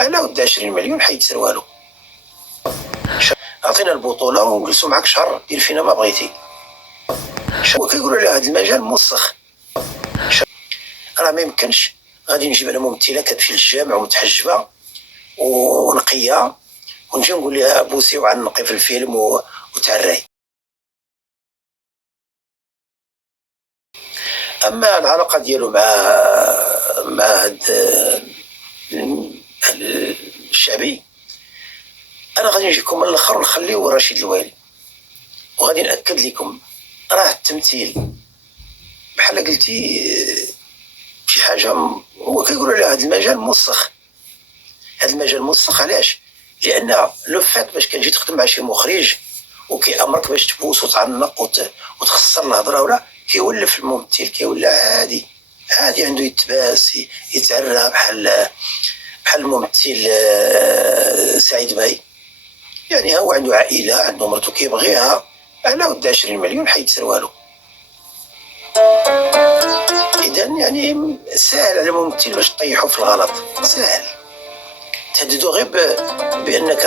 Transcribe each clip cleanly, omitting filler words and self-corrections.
انا ودي 20 مليون حيد سروالو، عطينا البطوله ونجلسوا معاك شهر دير فينا ما بغيتي. وكيقولوا لي هذا المجال موسخ، راه ما يمكنش غادي نجيب انا ممثله كتمشي للجامع ومتحجبه ونقيه ونجي نقول لها بوسي وعنقي في الفيلم وتعراي. اما العلاقه ديالو مع هاد الشعبي، انا غادي نجيكم من الاخر ونخليو رشيد الوالي، وغادي ناكد لكم راه التمثيل بحال قلتي شي حاجه. هو كيقولوا على هذا المجال موسخ، هذا المجال موسخ علاش؟ لان لو فات باش كتجي تخدم مع شي مخرج وكيامرك باش تبوس وتعنق وتخسر الهضره ولا كيولف الممثل كيولي عادي عنده يتباس يتعرى بحال الممثل سعيد باي. يعني هو عنده عائله، عنده مرته كيبغيها، انا ودي 20 مليون حيد سروالو. اذا يعني سهل على الممثل باش تطيحوا في الغلط، سهل تهددوا غير بانك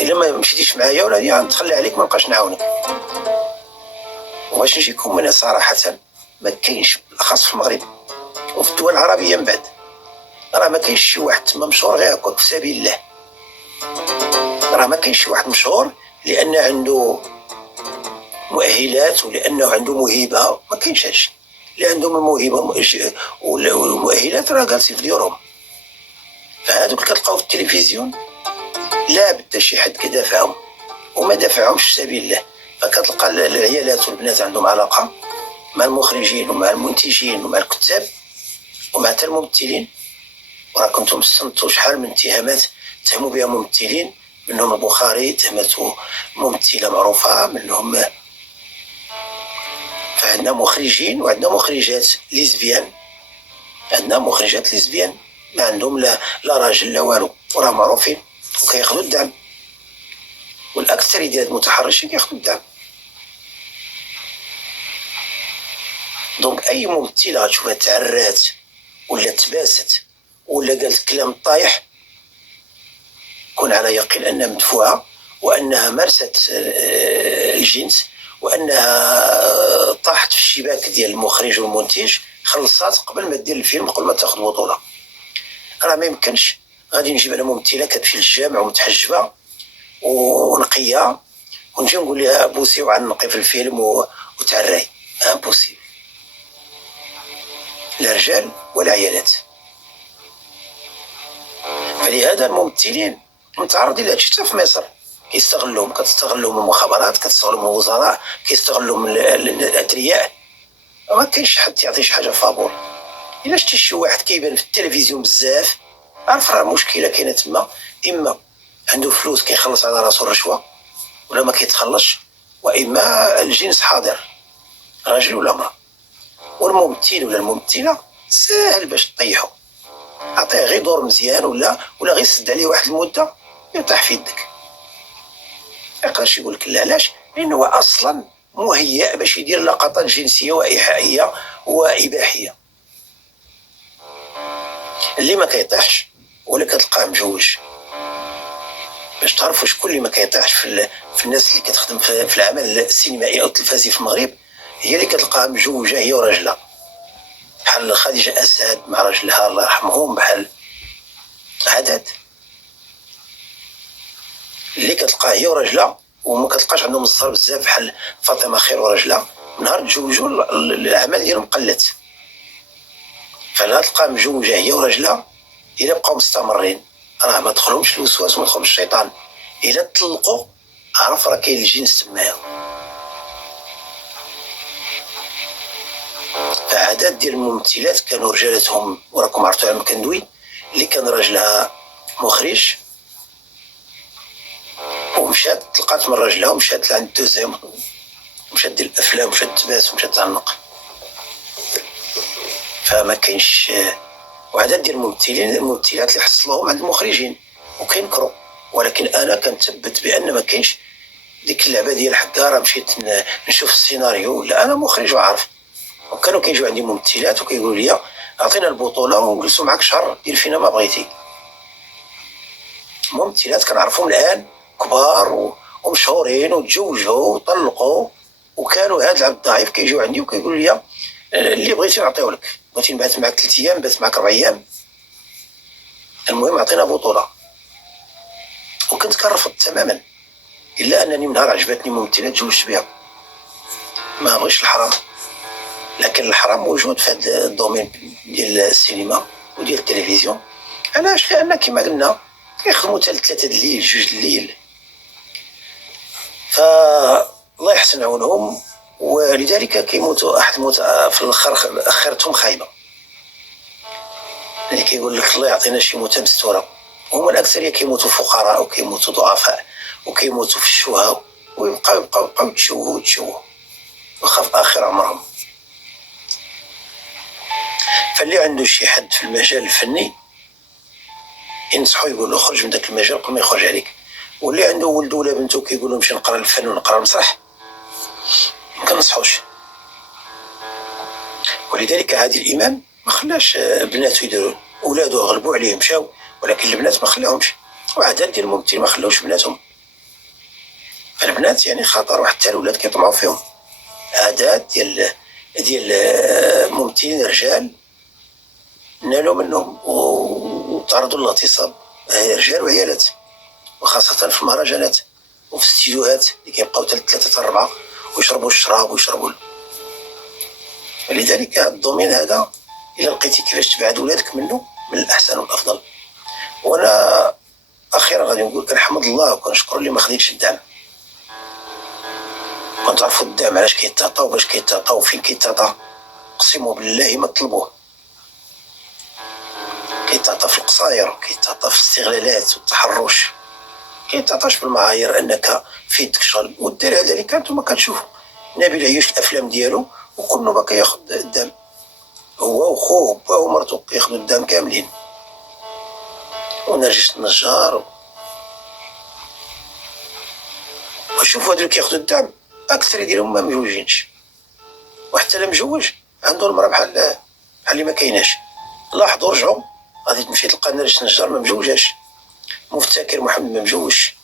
الا ما مشيتيش معايا ولا غنتخلى عليك ما نبقاش نعاونك. واش نجيكم من صراحه ما كاينش، بالاخص في المغرب وفي الدول العربيه من بعد، راه ما كاينش شي واحد تما مشهور غير هكاك في سبيل الله. راه ما كاينش شي واحد مشهور لان عنده مؤهلات ولانه عنده موهبه، ما كاينش هادشي. اللي عندهم الموهبه والمؤهلات راه جالسين في ديورهم. فهادوك اللي كتلقاو في التلفزيون لا بد شي حد كدافعهم وما دافعهمش في سبيل الله. فكتلقى العيالات والبنات عندهم علاقه مع المخرجين ومع المنتجين ومع الكتاب ومع حتى الممثلين. وراه كنتم صنتوا شحال من اتهامات اتهموا بها ممثلين، منهم البخاري تهمته ممثله معروفه منهم. فعندنا مخرجين وعندنا مخرجات ليزبيان، عندنا مخرجات ليزبيان ما عندهم لا راجل لا والو، وراه معروفين وكياخذوا الدعم، والاكثريه ديال المتحرشين كياخذوا الدعم. دونك اي ممثله غتشوفها تعرات ولا تباست ولا قالت كلام طايح، كون على يقين انها مدفوعه وانها مارست الجنس وانها طاحت في الشباك ديال المخرج والمنتج، خلصات قبل ما دير الفيلم قبل ما تاخذ بطوله. راه ما يمكنش غادي نجيب انا ممثله كتمشي للجامع ومتحجبه ونقيه ونجي نقول لها بوسي وعنقي في الفيلم وتعراي. امبوسيبل، لا رجال ولا عيالات. فلهذا الممثلين متعرضين لهادشي حتى في مصر، كيستغلوهم، كتستغلهم المخابرات، كتستغلهم الوزراء، كيستغلوهم الاثرياء. ما كاينش حد يعطي شي حاجه فابور. الا شتي شي واحد كيبان في التلفزيون بزاف، عرف راه مشكله كاينه تما، اما عنده فلوس كيخلص على راسو رشوه ولا ما كيتخلصش، واما الجنس حاضر راجل ولا امراه. والممثل ولا الممثله ساهل باش تطيحو، عطيه غير دور مزيان ولا غير سد عليه واحد المده يطيح في يدك. ما يقدرش يقول لك لا. علاش؟ لانه هو اصلا مهيأ باش يدير لقطات جنسيه وايحائيه واباحيه. اللي ما كيطيحش ولا كتلقاه مجوج. باش تعرفوا شكون اللي ما كيطيحش في الناس اللي كتخدم في العمل السينمائي او التلفزيوني في المغرب، هي اللي كتلقاها مجوجه هي وراجلها، بحال خديجه اسد مع راجلها الله يرحمهم، بحال عدد اللي كتلقاها هي وراجلها وما كتلقاش عندهم الزهر بزاف بحال فاطمه خير وراجلها. نهار تزوجوا العمل ديالهم قلت. فلا تلقى مجوجه هي وراجلها الا بقاو مستمرين راه ما دخلهمش الوسواس وما دخلهمش الشيطان. الا تطلقوا عرف راه كاين الجنس تمايا. فعدد ديال الممثلات كانوا رجالاتهم، وراكم عرفتوا على مكندوي اللي كان راجلها مخرج ومشات تلقات من راجلها ومشات لعند الدوزيام، مشات دير الافلام ومشات تباس ومشات تعنق. فما كاينش. وعدد ديال الممثلات اللي حصلوهم عند المخرجين وكينكروا، ولكن انا كنثبت بان ما كاينش ديك اللعبه ديال حكا راه مشيت نشوف السيناريو. لا، انا مخرج وعارف. وكانوا كيجيو عندي ممثلات وكيقولوا لي اعطينا البطوله ونجلسوا معاك شهر دير فينا ما بغيتي. ممثلات كنعرفهم الان كبار ومشهورين وتزوجوا وطلقوا، وكانوا هاد العبد الضعيف كيجيو عندي وكيقولوا لي اللي بغيتي نعطيه لك، بغيتي نبات معك 3 ايام نبات معك 4 ايام، المهم عطينا بطوله. وكنت كنرفض تماما، الا انني من نهار عجبتني ممثله تزوجت بها. ما بغيتش الحرام، لكن الحرام موجود في هذا الدومين ديال السينما وديال التلفزيون. علاش؟ لان كما قلنا كيخدموا حتى 3 الليل 2 الليل، فالله يحسن عونهم. ولذلك كيموتوا احد الموت في الاخر اخرتهم خايبه، اللي كيقول لك الله يعطينا شي موته مستوره. هما الاكثريه كيموتوا فقراء وكيموتوا ضعفاء وكيموتوا في الشهى، ويبقاو يتشوهوا واخا في اخر عمرهم. فاللي عنده شي حد في المجال الفني ينصحو يقول له خرج من ذاك المجال قبل ما يخرج عليك. واللي عنده ولده ولا بنته كيقول له نمشي نقرا الفن ونقرا المسرح، ما كنصحوش. ولذلك عادل الامام ما خلاش بناته يديروا، ولادو غلبوا عليه مشاو، ولكن البنات ما خلاهمش، وعادات ديال الممثلين ما خلاوش بناتهم. فالبنات يعني خطر، وحتى الاولاد كيطمعوا فيهم. عادات ديال ممثلين رجال نالوا منهم وتعرضوا للاغتصاب، رجال وعيالات، وخاصة في المهرجانات وفي الاستديوهات اللي كيبقاو حتى 3 4 ويشربوا الشراب ويشربوا. ولذلك الدومين هذا إلا لقيتي كيفاش تبعد ولادك منه من الأحسن والأفضل. وأنا أخيرا غادي نقول كنحمد الله وكنشكر اللي ما خديتش الدعم. كنتعرفوا الدعم علاش كيتعطى وباش كيتعطى وفين كيتعطى، اقسم بالله ما طلبوه. كيتعطى في القصاير، كيتعطى في الاستغلالات والتحرش، كيتعطاش بالمعايير انك في يدك شغل. والدري هذا اللي كانت ما كتشوفوا نبيل عيوش الافلام ديالو وكل نوبه كياخذ الدم، هو وخوه وباه ومرته كياخذوا الدم كاملين، ونرجس النجار. وشوفوا هادو اللي كياخذوا الدم اكثر ديالهم ما مزوجينش، وحتى لا مزوج عنده المراه بحال اللي ما كايناش. لاحظوا رجعوا غادي تمشي تلقى نرجس النجار ما مزوجاش، مفتكر محمد ما مزوجش،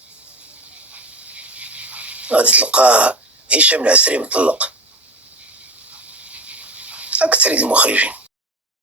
غادي تلقى هشام العسري مطلق. أكثر المخرجين